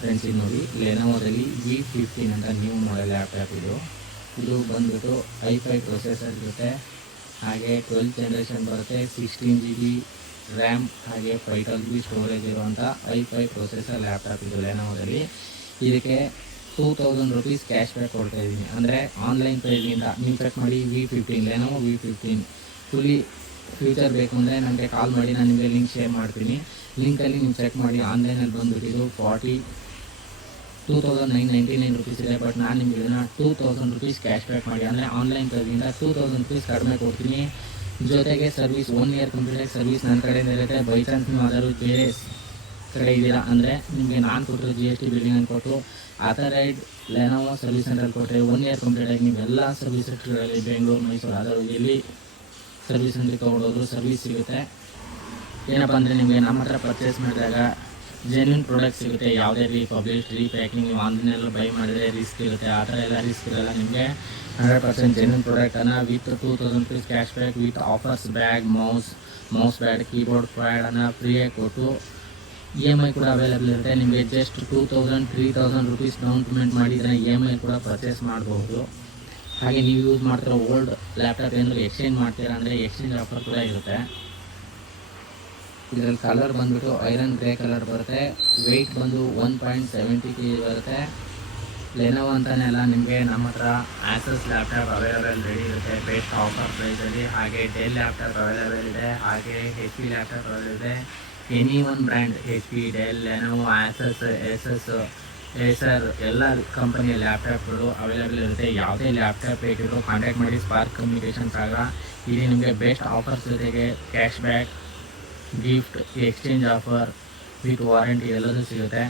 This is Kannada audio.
ಫ್ರೆಂಡ್ಸ್ ಇದು ನೋಡಿ ಲೆನೋವೋದಲ್ಲಿ V15 ಅಂತ ನ್ಯೂ ಮಾಡೆಲ್ ಲ್ಯಾಪ್ಟಾಪ್ ಇದು ಬಂದ್ಬಿಟ್ಟು i5 ಪ್ರೊಸೆಸರ್ ಇರುತ್ತೆ, ಹಾಗೆ 12th ಜನರೇಷನ್ ಬರುತ್ತೆ, 16GB ರ್ಯಾಮ್ ಹಾಗೆ 512GB ಸ್ಟೋರೇಜ್ ಇರುವಂಥ i5 ಪ್ರೊಸೆಸರ್ ಲ್ಯಾಪ್ಟಾಪ್ ಇದು ಲೆನೋವೋದಲ್ಲಿ. ಇದಕ್ಕೆ 2000 ರೂಪೀಸ್ ಕ್ಯಾಶ್ ಬ್ಯಾಕ್ ಕೊಡ್ತಾ ಇದ್ದೀನಿ, ಅಂದರೆ ಆನ್ಲೈನ್ ಪ್ರೈಸ್ಗಿಂತ ನೀವು ಚೆಕ್ ಮಾಡಿ. V15 Lenovo V15 fully future ಬೇಕು ಅಂದರೆ ನನಗೆ ಕಾಲ್ ಮಾಡಿ, ನಾನು ನಿಮಗೆ ಲಿಂಕ್ ಶೇರ್ ಮಾಡ್ತೀನಿ. ಲಿಂಕಲ್ಲಿ ನೀವು ಚೆಕ್ ಮಾಡಿ. ಆನ್ಲೈನಲ್ಲಿ ಬಂದುಬಿಟ್ಟಿದ್ದು 22,999 ರೂಪೀಸ್ ಇದೆ, ಬಟ್ ನಾನು ನಿಮಗೆ ಇದನ್ನು 2000 ರೂಪೀಸ್ ಕ್ಯಾಶ್ ಬ್ಯಾಕ್ ಮಾಡಿ, ಅಂದರೆ ಆನ್ಲೈನ್ ಪ್ರೈಸ್ಗಿಂತ 2000 ರೂಪೀಸ್ ಕಡಿಮೆ ಕೊಡ್ತೀನಿ. ಜೊತೆಗೆ ಸರ್ವಿಸ್ 1 ಇಯರ್ ಕಂಪ್ಲೀಟ್ ಸರ್ವಿಸ್ ನನ್ನ ಕಡೆಯಿಂದ ಇರುತ್ತೆ. ಬೈ ಚಾನ್ಸ್ ನೀವು ಯಾವ್ದಾದ್ರು ಬೇರೆ ಕಡೆ ಇದ್ದೀರಾ ಅಂದರೆ ನಿಮಗೆ ನಾನು ಕೊಟ್ಟರು GST ಬಿಲ್ಲಿಂಗ್ ಅನ್ನು ಕೊಟ್ಟು ಆಥರೈಡ್ ಲೆನೋವೋ ಸರ್ವಿಸ್ ಸೆಂಟರ್ ಕೊಟ್ಟರೆ 1 ಇಯರ್ ಕಂಪ್ಲೀಟ್ ಆಗಿ ನೀವೆಲ್ಲ ಸರ್ವಿಸ್ ಸೆಂಟರ್ಗಳಲ್ಲಿ ಬೆಂಗಳೂರು, ಮೈಸೂರು ಯಾವ್ದಾದ್ರು ಎಲ್ಲಿ ಸರ್ವಿಸ್ ಸೆಂಟ್ರಿಗೆ ತೊಗೊಂಡೋದ್ರು ಸರ್ವಿಸ್ ಸಿಗುತ್ತೆ. ಏನಪ್ಪ ಅಂದರೆ ನಿಮಗೆ ನಮ್ಮ ಹತ್ರ ಪರ್ಚೇಸ್ ಮಾಡಿದಾಗ ಜೆನ್ಯೂನ್ ಪ್ರಾಡಕ್ಟ್ ಸಿಗುತ್ತೆ. ಯಾವುದೇ ಪಬ್ಲಿಷ್ ಪ್ಯಾಕಿಂಗ್ ನೀವು ಆನ್ಲೈನಲ್ಲಿ ಬೈ ಮಾಡಿದರೆ ರಿಸ್ಕ್ ಇರುತ್ತೆ, ಆ ಥರ ಎಲ್ಲ ರಿಸ್ಕ್ ಇರಲ್ಲ. ನಿಮಗೆ 100% ಜೆನ್ಯೂನ್ ಪ್ರಾಡಕ್ಟನ್ನು with 2000 rupees cash back with offers, bag, mouse pad, keyboard ಪ್ಯಾಡನ್ನು ಫ್ರೀಯಾಗಿ ಕೊಟ್ಟು EMI ಕೂಡ ಅವೈಲೇಬಲ್ ಇರುತ್ತೆ. ನಿಮಗೆ ಜಸ್ಟ್ 2,000-3,000 ರೂಪೀಸ್ ಡೌನ್ ಪೇಮೆಂಟ್ ಮಾಡಿ ಇದನ್ನು EMI ಕೂಡ ಪರ್ಚೇಸ್ ಮಾಡಬಹುದು. ಹಾಗೆ ನೀವು ಯೂಸ್ ಮಾಡ್ತಿರೋ ಓಲ್ಡ್ ಲ್ಯಾಪ್ಟಾಪ್ ಏನಾದರೂ ಎಕ್ಸ್ಚೇಂಜ್ ಮಾಡ್ತೀರಾ ಅಂದರೆ ಎಕ್ಸ್ಚೇಂಜ್ ಆಫರ್ ಕೂಡ ಇರುತ್ತೆ. ಇದರಲ್ಲಿ ಕಲರ್ ಬಂದುಬಿಟ್ಟು ಐರನ್ ಗ್ರೇ ಕಲರ್ ಬರುತ್ತೆ. ವೆಯ್ಟ್ ಬಂದು 1.70 kg ಬರುತ್ತೆ. ಲೆನೋವೋ ಅಂತಲೇ ಅಲ್ಲ, ನಿಮಗೆ ನಮ್ಮ ಹತ್ರ ಆಸಸ್ ಲ್ಯಾಪ್ಟಾಪ್ ಅವೈಲೇಬಲ್ ರೆಡಿ ಇರುತ್ತೆ ಬೆಸ್ಟ್ ಆಫರ್ ಪ್ರೈಸಲ್ಲಿ. ಹಾಗೆ ಡೆಲ್ ಲ್ಯಾಪ್ಟಾಪ್ ಅವೈಲೇಬಲ್ ಇದೆ, ಹಾಗೆ HP ಲ್ಯಾಪ್ಟಾಪ್ ಅವೈಲೇಬಲ್ ಇದೆ. Any one brand HP, del, Lenovo, Asus, Acer ಎಲ್ಲ ಕಂಪನಿಯ ಲ್ಯಾಪ್ಟಾಪ್ಗಳು ಅವೈಲೇಬಲ್ ಇರುತ್ತೆ. ಯಾವುದೇ ಲ್ಯಾಪ್ಟಾಪ್ ಬೇಕಿದ್ರು ಕಾಂಟ್ಯಾಕ್ಟ್ ಮಾಡಿ ಸ್ಪಾರ್ಕ್ ಕಮ್ಯುನಿಕೇಷನ್ಸ್ ಆಗ. ಇಲ್ಲಿ ನಿಮಗೆ ಬೆಸ್ಟ್ ಆಫರ್ಸ್ ಜೊತೆಗೆ cash back, gift, exchange offer with warranty ಎಲ್ಲದೂ ಸಿಗುತ್ತೆ.